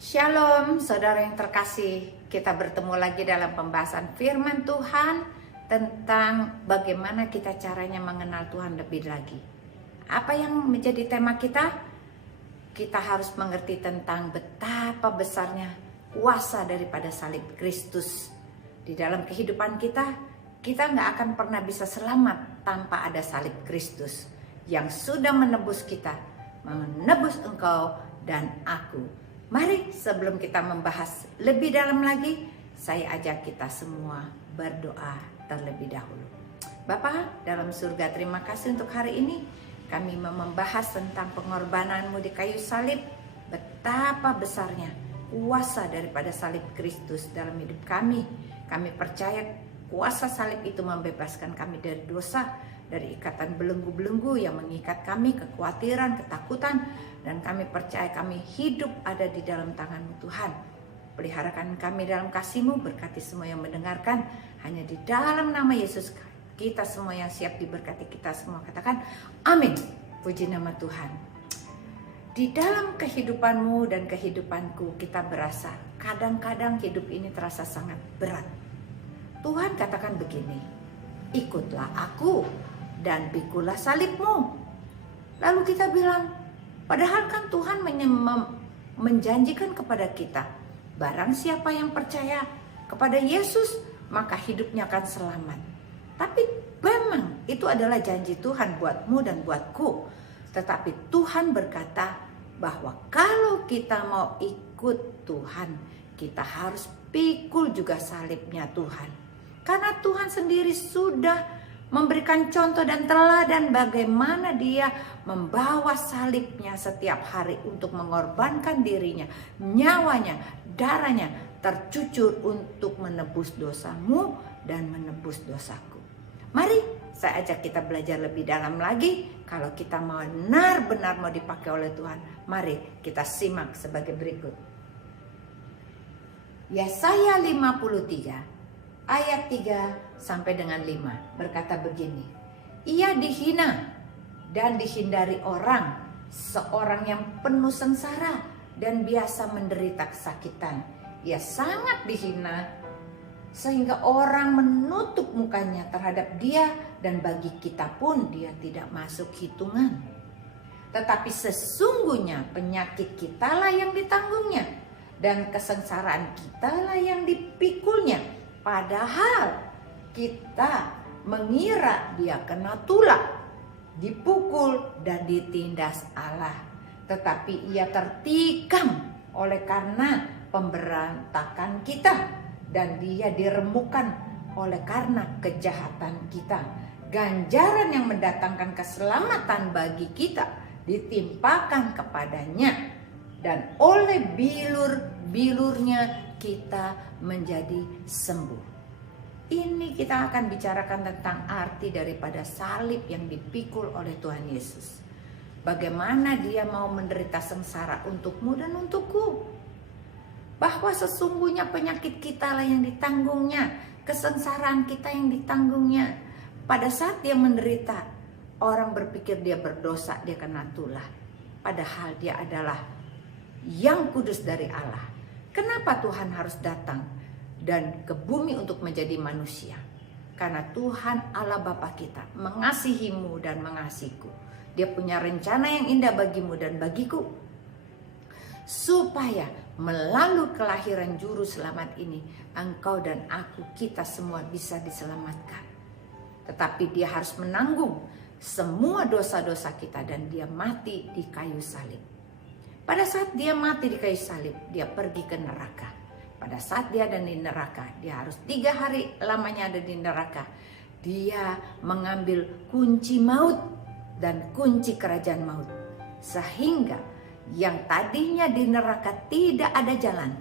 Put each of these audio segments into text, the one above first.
Shalom saudara yang terkasih, kita bertemu lagi dalam pembahasan firman Tuhan tentang bagaimana kita caranya mengenal Tuhan lebih lagi. Apa yang menjadi tema kita? Kita harus mengerti tentang betapa besarnya kuasa daripada salib Kristus. Di dalam kehidupan kita nggak akan pernah bisa selamat tanpa ada salib Kristus yang sudah menebus kita, menebus engkau dan aku. Mari sebelum kita membahas lebih dalam lagi, saya ajak kita semua berdoa terlebih dahulu. Bapa dalam surga, terima kasih untuk hari ini. Kami mau membahas tentang pengorbananmu di kayu salib. Betapa besarnya kuasa daripada salib Kristus dalam hidup kami. Kami percaya kuasa salib itu membebaskan kami dari dosa, dari ikatan belenggu-belenggu yang mengikat kami, kekhawatiran, ketakutan. Dan kami percaya kami hidup ada di dalam tangan-Mu Tuhan. Peliharakan kami dalam kasih-Mu, berkati semua yang mendengarkan. Hanya di dalam nama Yesus, kita semua yang siap diberkati, kita semua katakan amin. Puji nama Tuhan. Di dalam kehidupan-Mu dan kehidupanku, kita berasa kadang-kadang hidup ini terasa sangat berat. Tuhan katakan begini, ikutlah aku dan pikulah salib-Mu. Lalu kita bilang, padahal kan Tuhan menjanjikan kepada kita, barang siapa yang percaya kepada Yesus, maka hidupnya akan selamat. Tapi memang itu adalah janji Tuhan buatmu dan buatku. Tetapi Tuhan berkata bahwa kalau kita mau ikut Tuhan, kita harus pikul juga salibnya Tuhan. Karena Tuhan sendiri sudah memberikan contoh dan teladan bagaimana dia membawa salibnya setiap hari untuk mengorbankan dirinya, nyawanya, darahnya tercucur untuk menebus dosamu dan menebus dosaku. Mari saya ajak kita belajar lebih dalam lagi. Kalau kita mau benar-benar mau dipakai oleh Tuhan, mari kita simak sebagai berikut. Yesaya 53 ayat 3 sampai dengan 5 berkata begini. Ia dihina dan dihindari orang, seorang yang penuh sengsara dan biasa menderita kesakitan. Ia sangat dihina sehingga orang menutup mukanya terhadap dia, dan bagi kita pun dia tidak masuk hitungan. Tetapi sesungguhnya penyakit kita lah yang ditanggungnya, dan kesengsaraan kita lah yang dipikulnya. Padahal kita mengira dia kena tulah, dipukul dan ditindas Allah. Tetapi ia tertikam oleh karena pemberontakan kita, dan dia diremukkan oleh karena kejahatan kita. Ganjaran yang mendatangkan keselamatan bagi kita ditimpakan kepadanya, dan oleh bilur-bilurnya kita menjadi sembuh. Ini kita akan bicarakan tentang arti daripada salib yang dipikul oleh Tuhan Yesus. Bagaimana dia mau menderita sengsara untukmu dan untukku. Bahwa sesungguhnya penyakit kita lah yang ditanggungnya, kesengsaraan kita yang ditanggungnya. Pada saat dia menderita, orang berpikir dia berdosa, dia kena tulah. Padahal dia adalah yang kudus dari Allah. Kenapa Tuhan harus datang dan ke bumi untuk menjadi manusia? Karena Tuhan Allah Bapa kita mengasihimu dan mengasihiku. Dia punya rencana yang indah bagimu dan bagiku, supaya melalui kelahiran juru selamat ini, engkau dan aku, kita semua bisa diselamatkan. Tetapi dia harus menanggung semua dosa-dosa kita, dan dia mati di kayu salib. Pada saat dia mati di kayu salib, dia pergi ke neraka. Pada saat dia ada di neraka, dia harus 3 hari lamanya ada di neraka. Dia mengambil kunci maut dan kunci kerajaan maut. Sehingga yang tadinya di neraka tidak ada jalan,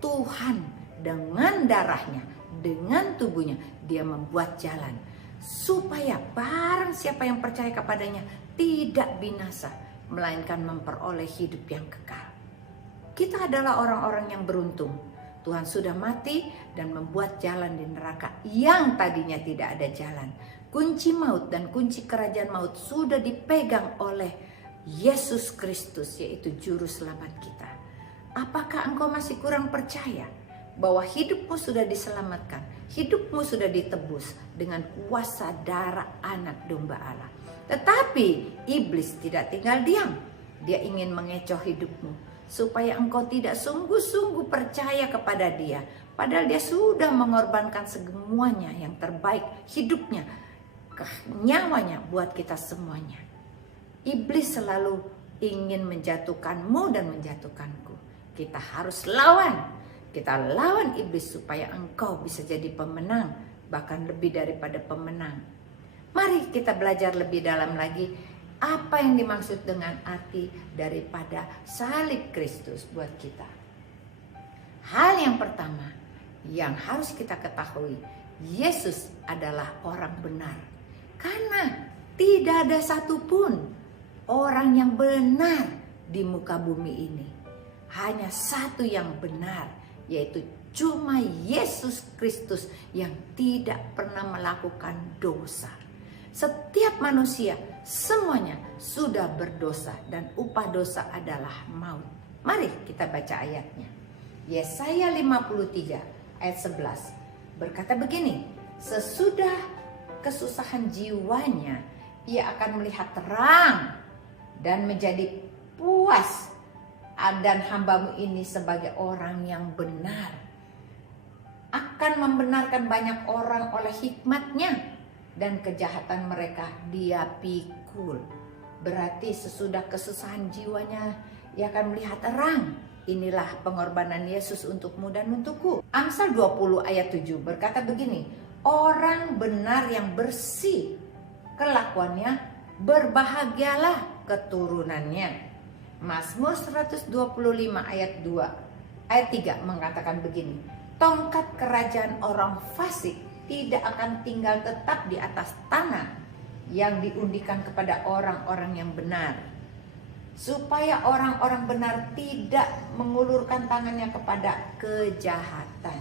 Tuhan dengan darahnya, dengan tubuhnya, dia membuat jalan. Supaya barang siapa yang percaya kepadanya tidak binasa, melainkan memperoleh hidup yang kekal. Kita adalah orang-orang yang beruntung. Tuhan sudah mati dan membuat jalan di neraka yang tadinya tidak ada jalan. Kunci maut dan kunci kerajaan maut sudah dipegang oleh Yesus Kristus, yaitu juru selamat kita. Apakah engkau masih kurang percaya bahwa hidupmu sudah diselamatkan, hidupmu sudah ditebus dengan kuasa darah anak domba Allah? Tetapi iblis tidak tinggal diam. Dia ingin mengecoh hidupmu supaya engkau tidak sungguh-sungguh percaya kepada dia. Padahal dia sudah mengorbankan semuanya yang terbaik, hidupnya, nyawanya buat kita semuanya. Iblis selalu ingin menjatuhkanmu dan menjatuhkanku. Kita harus lawan. Kita lawan iblis supaya engkau bisa jadi pemenang, bahkan lebih daripada pemenang. Mari kita belajar lebih dalam lagi apa yang dimaksud dengan arti daripada salib Kristus buat kita. Hal yang pertama yang harus kita ketahui, Yesus adalah orang benar. Karena tidak ada satupun orang yang benar di muka bumi ini. Hanya satu yang benar, yaitu cuma Yesus Kristus yang tidak pernah melakukan dosa. Setiap manusia semuanya sudah berdosa dan upah dosa adalah maut. Mari kita baca ayatnya. Yesaya 53 ayat 11 berkata begini, sesudah kesusahan jiwanya ia akan melihat terang dan menjadi puas, dan hambamu ini sebagai orang yang benar akan membenarkan banyak orang oleh hikmatnya, dan kejahatan mereka dia pikul. Berarti sesudah kesusahan jiwanya ia akan melihat terang. Inilah pengorbanan Yesus untukmu dan untukku. Amsal 20 ayat 7 berkata begini, orang benar yang bersih kelakuannya, berbahagialah keturunannya. Mazmur 125 ayat 3 mengatakan begini, tongkat kerajaan orang fasik tidak akan tinggal tetap di atas tanah yang diundikan kepada orang-orang yang benar, supaya orang-orang benar tidak mengulurkan tangannya kepada kejahatan.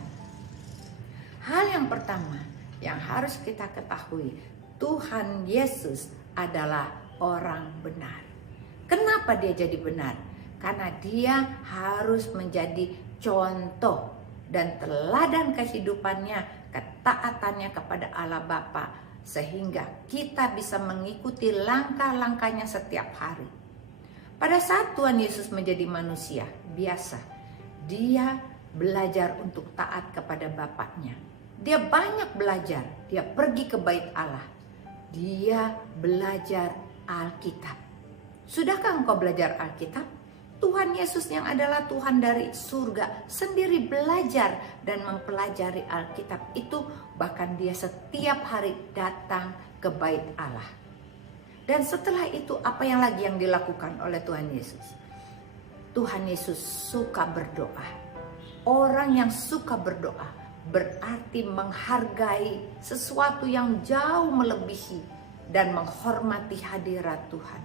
Hal yang pertama yang harus kita ketahui, Tuhan Yesus adalah orang benar. Kenapa dia jadi benar? Karena dia harus menjadi contoh dan teladan kehidupannya, ketaatannya kepada Allah Bapa, sehingga kita bisa mengikuti langkah-langkahnya setiap hari. Pada saat Tuhan Yesus menjadi manusia biasa, dia belajar untuk taat kepada Bapaknya. Dia banyak belajar, dia pergi ke bait Allah, dia belajar Alkitab. Sudahkah engkau belajar Alkitab? Tuhan Yesus yang adalah Tuhan dari surga sendiri belajar dan mempelajari Alkitab itu. Bahkan dia setiap hari datang ke bait Allah. Dan setelah itu apa yang lagi yang dilakukan oleh Tuhan Yesus? Tuhan Yesus suka berdoa. Orang yang suka berdoa berarti menghargai sesuatu yang jauh melebihi dan menghormati hadirat Tuhan.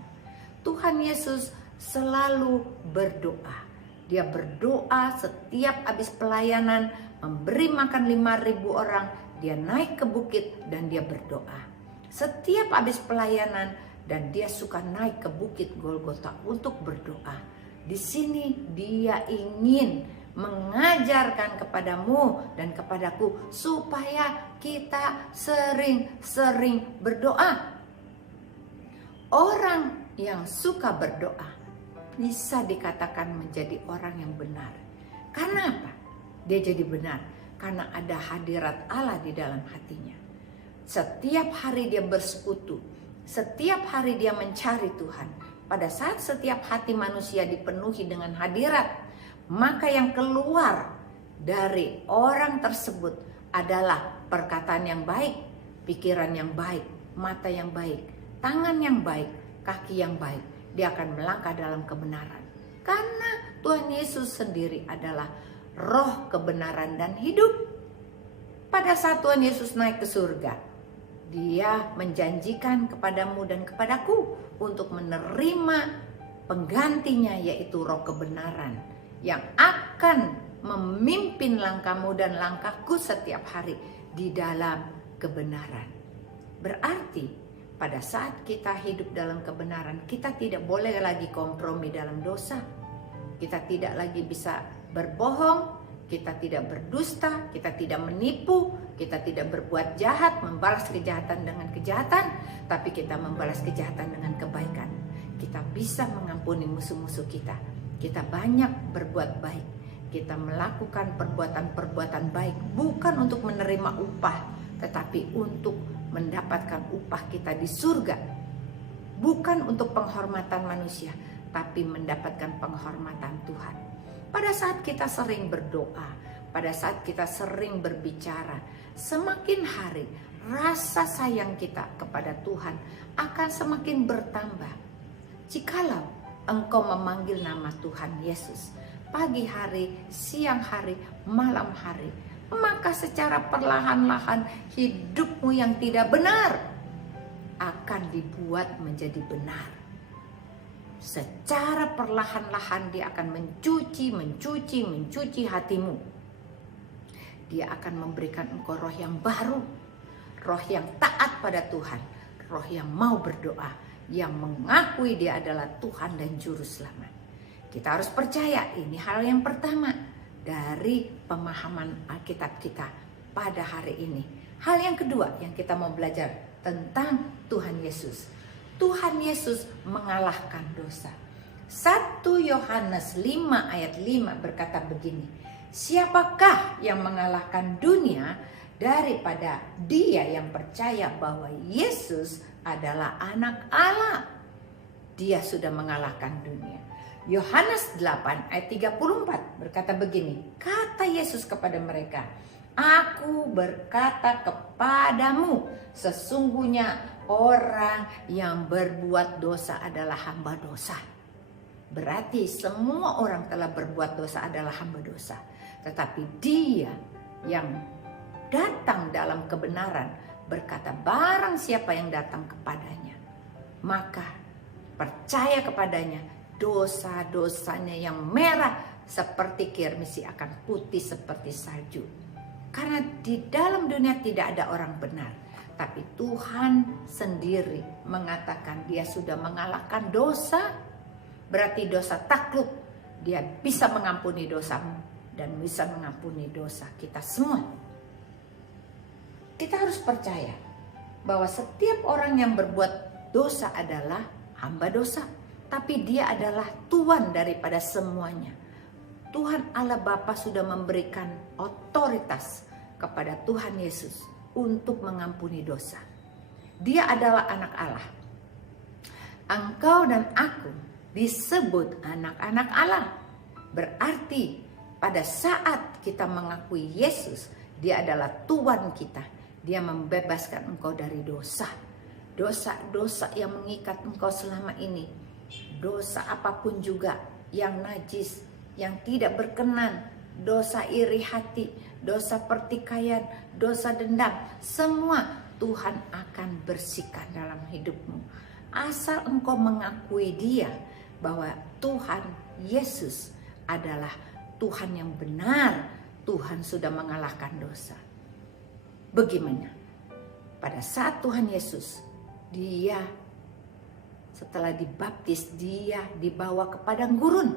Tuhan Yesus selalu berdoa. Dia berdoa setiap habis pelayanan, memberi makan 5.000 orang, dia naik ke bukit dan dia berdoa. Setiap habis pelayanan dan dia suka naik ke bukit Golgota untuk berdoa. Di sini dia ingin mengajarkan kepadamu dan kepadaku supaya kita sering-sering berdoa. Orang yang suka berdoa bisa dikatakan menjadi orang yang benar. Karena apa? Dia jadi benar karena ada hadirat Allah di dalam hatinya. Setiap hari dia bersekutu, setiap hari dia mencari Tuhan. Pada saat setiap hati manusia dipenuhi dengan hadirat, maka yang keluar dari orang tersebut adalah perkataan yang baik, pikiran yang baik, mata yang baik, tangan yang baik, kaki yang baik. Dia akan melangkah dalam kebenaran. Karena Tuhan Yesus sendiri adalah roh kebenaran dan hidup. Pada saat Tuhan Yesus naik ke surga, dia menjanjikan kepadamu dan kepadaku untuk menerima penggantinya, yaitu roh kebenaran yang akan memimpin langkahmu dan langkahku setiap hari di dalam kebenaran. Berarti pada saat kita hidup dalam kebenaran, kita tidak boleh lagi kompromi dalam dosa. Kita tidak lagi bisa berbohong, kita tidak berdusta, kita tidak menipu, kita tidak berbuat jahat, membalas kejahatan dengan kejahatan, tapi kita membalas kejahatan dengan kebaikan. Kita bisa mengampuni musuh-musuh kita. Kita banyak berbuat baik. Kita melakukan perbuatan-perbuatan baik bukan untuk menerima upah, tetapi untuk mendapatkan upah kita di surga. Bukan untuk penghormatan manusia, tapi mendapatkan penghormatan Tuhan. Pada saat kita sering berdoa, pada saat kita sering berbicara, semakin hari rasa sayang kita kepada Tuhan akan semakin bertambah. Jikalau engkau memanggil nama Tuhan Yesus pagi hari, siang hari, malam hari, maka secara perlahan-lahan hidupmu yang tidak benar akan dibuat menjadi benar. Secara perlahan-lahan dia akan mencuci hatimu. Dia akan memberikan engkau roh yang baru, roh yang taat pada Tuhan, roh yang mau berdoa, yang mengakui dia adalah Tuhan dan Juru Selamat. Kita harus percaya, ini hal yang pertama dari pemahaman Alkitab kita pada hari ini. Hal yang kedua yang kita mau belajar tentang Tuhan Yesus. Tuhan Yesus mengalahkan dosa. 1 Yohanes 5 ayat 5 berkata begini, siapakah yang mengalahkan dunia daripada dia yang percaya bahwa Yesus adalah anak Allah. Dia sudah mengalahkan dunia. Yohanes 8 ayat 34 berkata begini, kata Yesus kepada mereka, aku berkata kepadamu, sesungguhnya orang yang berbuat dosa adalah hamba dosa. Berarti semua orang telah berbuat dosa adalah hamba dosa. Tetapi dia yang datang dalam kebenaran berkata, barang siapa yang datang kepadanya, maka percaya kepadanya, dosa-dosanya yang merah seperti kirmisi akan putih seperti salju. Karena di dalam dunia tidak ada orang benar, tapi Tuhan sendiri mengatakan dia sudah mengalahkan dosa. Berarti dosa takluk, dia bisa mengampuni dosamu dan bisa mengampuni dosa kita semua. Kita harus percaya bahwa setiap orang yang berbuat dosa adalah hamba dosa, tapi dia adalah Tuhan daripada semuanya. Tuhan Allah Bapa sudah memberikan otoritas kepada Tuhan Yesus untuk mengampuni dosa. Dia adalah anak Allah. Engkau dan aku disebut anak-anak Allah. Berarti pada saat kita mengakui Yesus, dia adalah Tuhan kita. Dia membebaskan engkau dari dosa. Dosa-dosa yang mengikat engkau selama ini. Dosa apapun juga yang najis, yang tidak berkenan, dosa iri hati, dosa pertikaian, dosa dendam, semua Tuhan akan bersihkan dalam hidupmu. Asal engkau mengakui dia bahwa Tuhan Yesus adalah Tuhan yang benar. Tuhan sudah mengalahkan dosa. Bagaimana? Pada saat Tuhan Yesus, dia setelah dibaptis, dia dibawa ke padang gurun.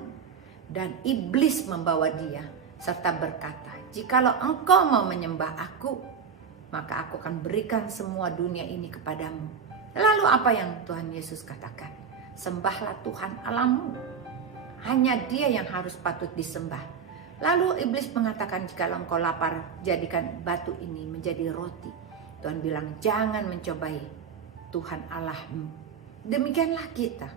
Dan iblis membawa dia serta berkata, jikalau engkau mau menyembah aku, maka aku akan berikan semua dunia ini kepadamu. Lalu apa yang Tuhan Yesus katakan? Sembahlah Tuhan Allahmu. Hanya dia yang harus patut disembah. Lalu iblis mengatakan, jikalau engkau lapar, jadikan batu ini menjadi roti. Tuhan bilang, jangan mencobai Tuhan Allahmu. Demikianlah kita.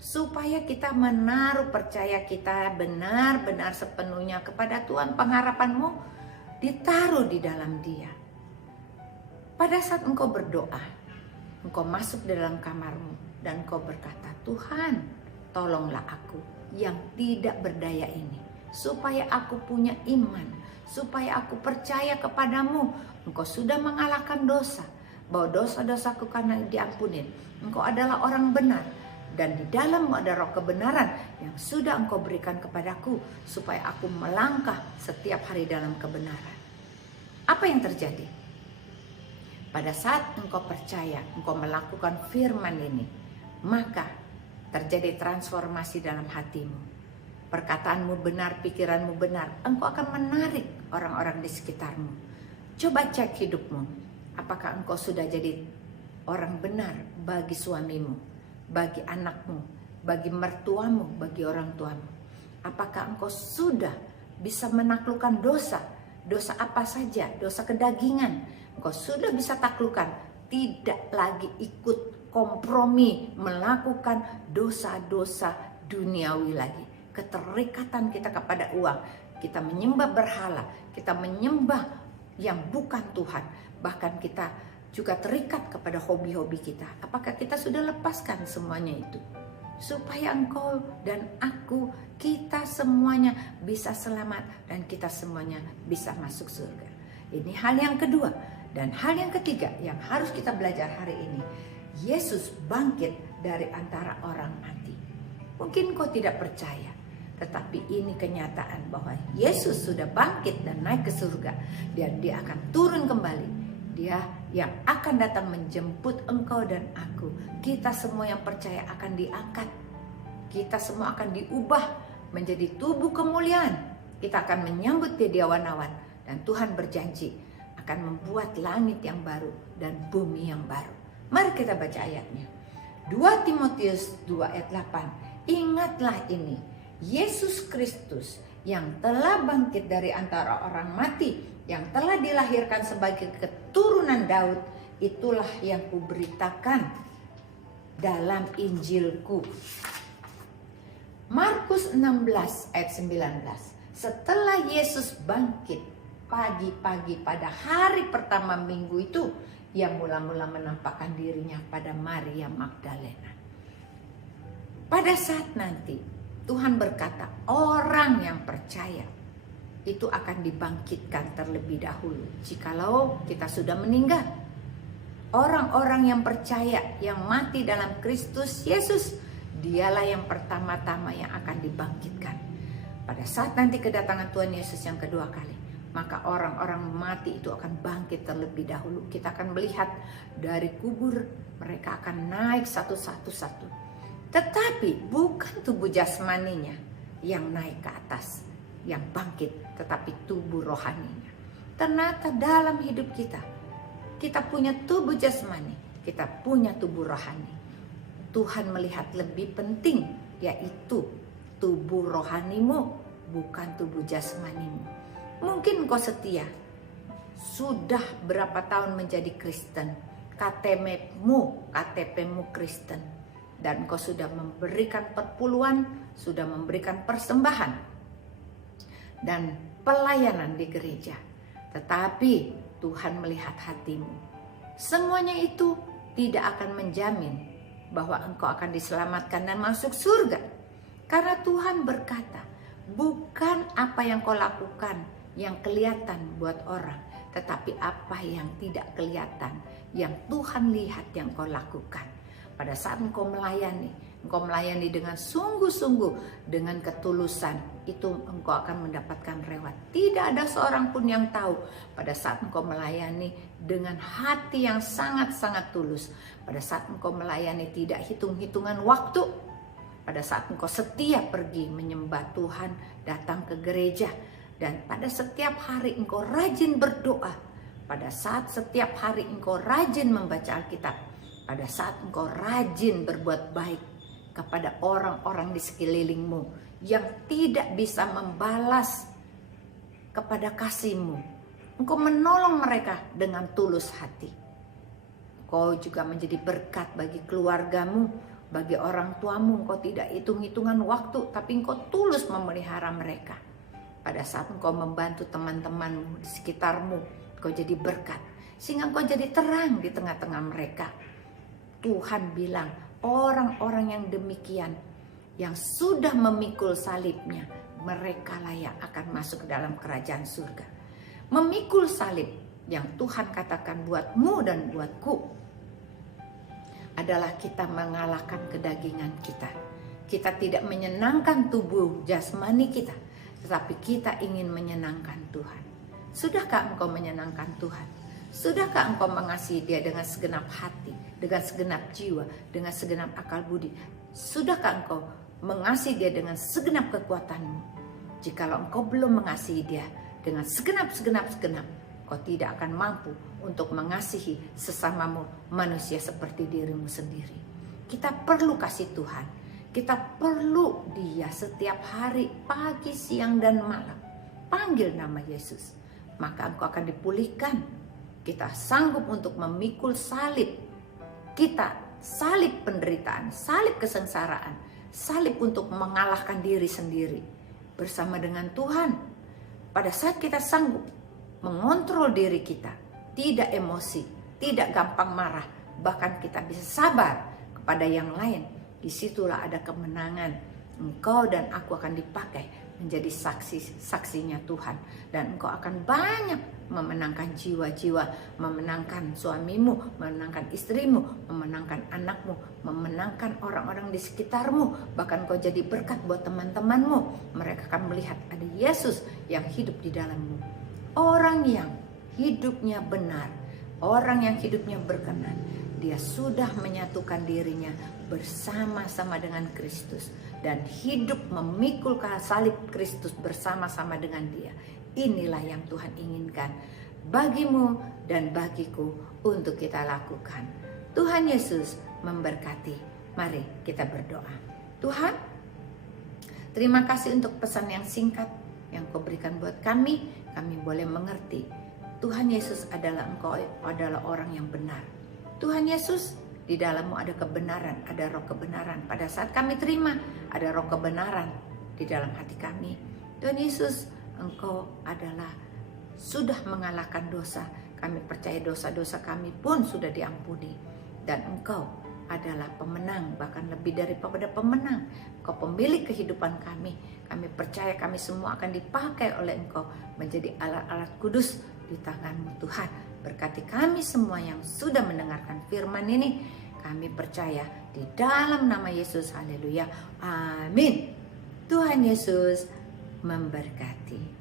Supaya kita menaruh percaya kita benar-benar sepenuhnya kepada Tuhan. Pengharapanmu ditaruh di dalam dia. Pada saat engkau berdoa, engkau masuk di dalam kamarmu dan engkau berkata, Tuhan, tolonglah aku yang tidak berdaya ini. Supaya aku punya iman, supaya aku percaya kepadamu. Engkau sudah mengalahkan dosa, bahwa dosa-dosaku karena diampunin. Engkau adalah orang benar, dan di dalammu ada roh kebenaran yang sudah engkau berikan kepadaku, supaya aku melangkah setiap hari dalam kebenaran. Apa yang terjadi? Pada saat engkau percaya, engkau melakukan firman ini, maka terjadi transformasi dalam hatimu. perkataanmu benar, pikiranmu benar, engkau akan menarik orang-orang di sekitarmu. Coba cek hidupmu. Apakah engkau sudah jadi orang benar bagi suamimu, bagi anakmu, bagi mertuamu, bagi orang tuamu? Apakah engkau sudah bisa menaklukkan dosa? Dosa apa saja? Dosa kedagingan. Engkau sudah bisa taklukkan. Tidak lagi ikut kompromi melakukan dosa-dosa duniawi lagi. Keterikatan kita kepada uang. Kita menyembah berhala. Kita menyembah yang bukan Tuhan. Bahkan kita juga terikat kepada hobi-hobi kita. Apakah kita sudah lepaskan semuanya itu? Supaya engkau dan aku, kita semuanya bisa selamat dan kita semuanya bisa masuk surga. Ini hal yang kedua. Dan hal yang ketiga yang harus kita belajar hari ini, Yesus bangkit dari antara orang mati. Mungkin kau tidak percaya, tetapi ini kenyataan bahwa Yesus sudah bangkit dan naik ke surga. Dan dia akan turun kembali. Dia yang akan datang menjemput engkau dan aku. Kita semua yang percaya akan diangkat. Kita semua akan diubah menjadi tubuh kemuliaan. Kita akan menyambut dia di awan-awan. Dan Tuhan berjanji akan membuat langit yang baru dan bumi yang baru. Mari kita baca ayatnya. 2 Timotius 2 ayat 8. Ingatlah ini, Yesus Kristus yang telah bangkit dari antara orang mati, yang telah dilahirkan sebagai keturunan Daud, itulah yang kuberitakan dalam Injilku. Markus 16 ayat 19. Setelah Yesus bangkit pagi-pagi pada hari pertama minggu itu, ia mula-mula menampakkan dirinya pada Maria Magdalena. Pada saat nanti Tuhan berkata, orang yang percaya itu akan dibangkitkan terlebih dahulu. Jikalau kita sudah meninggal, orang-orang yang percaya, yang mati dalam Kristus Yesus, dialah yang pertama-tama yang akan dibangkitkan. Pada saat nanti kedatangan Tuhan Yesus yang kedua kali, maka orang-orang mati itu akan bangkit terlebih dahulu. Kita akan melihat dari kubur, mereka akan naik satu-satu. Tetapi bukan tubuh jasmaninya yang naik ke atas, yang bangkit, tetapi tubuh rohaninya. Ternyata dalam hidup kita, kita punya tubuh jasmani, kita punya tubuh rohani. Tuhan melihat lebih penting, yaitu tubuh rohanimu, bukan tubuh jasmanimu. Mungkin kau setia, sudah berapa tahun menjadi Kristen, KTP-mu Kristen, dan kau sudah memberikan perpuluhan, sudah memberikan persembahan dan pelayanan di gereja. Tetapi Tuhan melihat hatimu. Semuanya itu tidak akan menjamin bahwa engkau akan diselamatkan dan masuk surga. Karena Tuhan berkata, bukan apa yang kau lakukan yang kelihatan buat orang, tetapi apa yang tidak kelihatan, yang Tuhan lihat yang kau lakukan. Pada saat engkau melayani dengan sungguh-sungguh, dengan ketulusan, itu engkau akan mendapatkan reward. Tidak ada seorang pun yang tahu. Pada saat engkau melayani dengan hati yang sangat-sangat tulus, pada saat engkau melayani tidak hitung-hitungan waktu, pada saat engkau setia pergi menyembah Tuhan, datang ke gereja, dan pada setiap hari engkau rajin berdoa, pada saat setiap hari engkau rajin membaca Alkitab, pada saat engkau rajin berbuat baik kepada orang-orang di sekelilingmu yang tidak bisa membalas kepada kasihmu, engkau menolong mereka dengan tulus hati. Engkau juga menjadi berkat bagi keluargamu, bagi orang tuamu. Engkau tidak hitung-hitungan waktu, tapi engkau tulus memelihara mereka. Pada saat engkau membantu teman-temanmu di sekitarmu, engkau jadi berkat, sehingga engkau jadi terang di tengah-tengah mereka. Tuhan bilang, orang-orang yang demikian, yang sudah memikul salibnya, mereka lah yang akan masuk ke dalam kerajaan surga. Memikul salib yang Tuhan katakan buatmu dan buatku adalah kita mengalahkan kedagingan kita. Kita tidak menyenangkan tubuh jasmani kita, tetapi kita ingin menyenangkan Tuhan. Sudahkah engkau menyenangkan Tuhan? Sudahkah engkau mengasihi Dia dengan segenap hati, dengan segenap jiwa, dengan segenap akal budi? Sudahkah engkau mengasihi dia dengan segenap kekuatanmu. Jikalau engkau belum mengasihi dia dengan segenap, kau tidak akan mampu untuk mengasihi sesamamu manusia seperti dirimu sendiri. Kita perlu kasih Tuhan. Kita perlu dia setiap hari, pagi, siang, dan malam. Panggil nama Yesus, maka engkau akan dipulihkan. Kita sanggup untuk memikul salib. Kita salib penderitaan, salib kesengsaraan, salib untuk mengalahkan diri sendiri bersama dengan Tuhan. Pada saat kita sanggup mengontrol diri kita, tidak emosi, tidak gampang marah, bahkan kita bisa sabar kepada yang lain, disitulah ada kemenangan. Engkau dan aku akan dipakai menjadi saksinya Tuhan, dan engkau akan banyak memenangkan jiwa-jiwa, memenangkan suamimu, memenangkan istrimu, memenangkan anakmu, memenangkan orang-orang di sekitarmu. Bahkan kau jadi berkat buat teman-temanmu. Mereka akan melihat ada Yesus yang hidup di dalammu. Orang yang hidupnya benar, orang yang hidupnya berkenan, dia sudah menyatukan dirinya bersama-sama dengan Kristus dan hidup memikul salib Kristus bersama-sama dengan dia. Inilah yang Tuhan inginkan bagimu dan bagiku untuk kita lakukan. Tuhan Yesus memberkati. Mari kita berdoa. Tuhan, terima kasih untuk pesan yang singkat yang kau berikan buat kami. Kami boleh mengerti Tuhan Yesus adalah engkau adalah orang yang benar. Tuhan Yesus, di dalammu ada kebenaran, ada roh kebenaran. Pada saat kami terima, ada roh kebenaran di dalam hati kami. Tuhan Yesus, engkau adalah sudah mengalahkan dosa. Kami percaya dosa-dosa kami pun sudah diampuni. Dan engkau adalah pemenang, bahkan lebih daripada pemenang. Engkau pemilik kehidupan kami. Kami percaya kami semua akan dipakai oleh engkau menjadi alat-alat kudus di tanganmu Tuhan. Berkati kami semua yang sudah mendengarkan firman ini. Kami percaya di dalam nama Yesus. Haleluya. Amin. Tuhan Yesus memberkati.